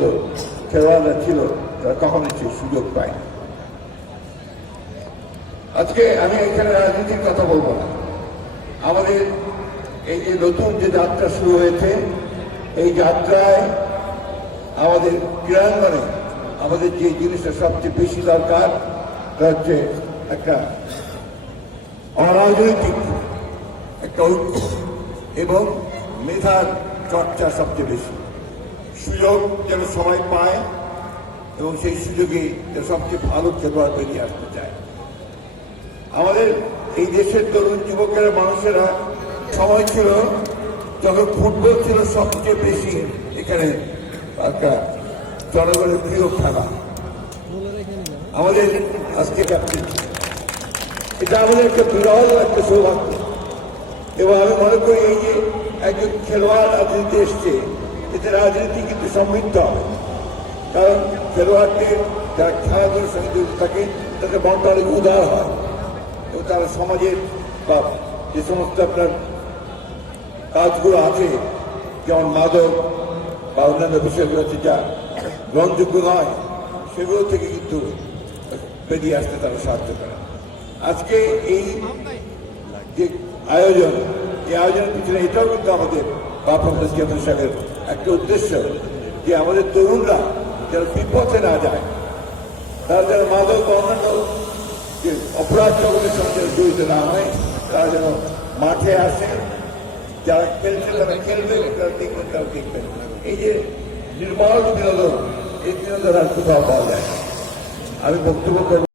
মতো খেলোয়াড়রা ছিল, তারা কখনোই সেই সুযোগ পায়নি। আজকে আমি এখানে রাজনীতির কথা বলব না। আমাদের এই যে নতুন যে যাত্রা শুরু হয়েছে, এই যাত্রায় আমাদের ক্রীড়াঙ্গনে আমাদের যে জিনিসটা সবচেয়ে বেশি দরকার, তা হচ্ছে একটা অরাজনৈতিক, একটা ঐক্য এবং মেধার চর্চা সবচেয়ে বেশি। সুযোগ যেন সবাই পায় এবং সেই সুযোগে যেন সবচেয়ে ভালো খেলোয়াড় বেরিয়ে আসতে চায়। আমাদের এই দেশের তরুণ যুবকেরা, মানুষেরা, সময় ছিল যখন ফুটবল ছিল সবচেয়ে বেশি এখানে একটা জনগণের প্রিয় খেলা। আমাদের আজকে ক্যাপ্টেন। এটা আমাদের একটা বিরল একটা সৌভাগ্য। এবং আমি মনে করি এই যে একজন খেলোয়াড় রাজনীতি এসছে এতে রাজনীতি কিন্তু সমৃদ্ধ হবে। কারণ খেলোয়াড়দের যারা খেলাধুলার সঙ্গে জড়িত থাকে, তাদের মনটা অনেক উদার হয়। এবং তারা সমাজের বা যে সমস্ত আপনার কাজগুলো আছে, যেমন মাদক বা অন্যান্য বিষয়গুলো আছে যা গ্রহণযোগ্য নয়, সেগুলো থেকে কিন্তু বেরিয়ে আসতে তারা সাহায্য করে। আজকে এই যে আয়োজন এই আয়োজনের পিছনে এটাও কিন্তু আমাদের বাপা চেতন সাহেবের একটা উদ্দেশ্য যে আমাদের তরুণরা যেন বিপথে না যায়। তারা যেন মাদক অন্যান্য যে অপরাধ জগতের সঙ্গে জড়িত না হয়, তারা যেন মাঠে আসে। যারা খেলছে তারা খেলবে যারা দেখবেন তারা দেখবেন এই যে নির্মল বিনোদন, এই বিনোদন আর কোথাও পাওয়া যায় আমি বক্তব্য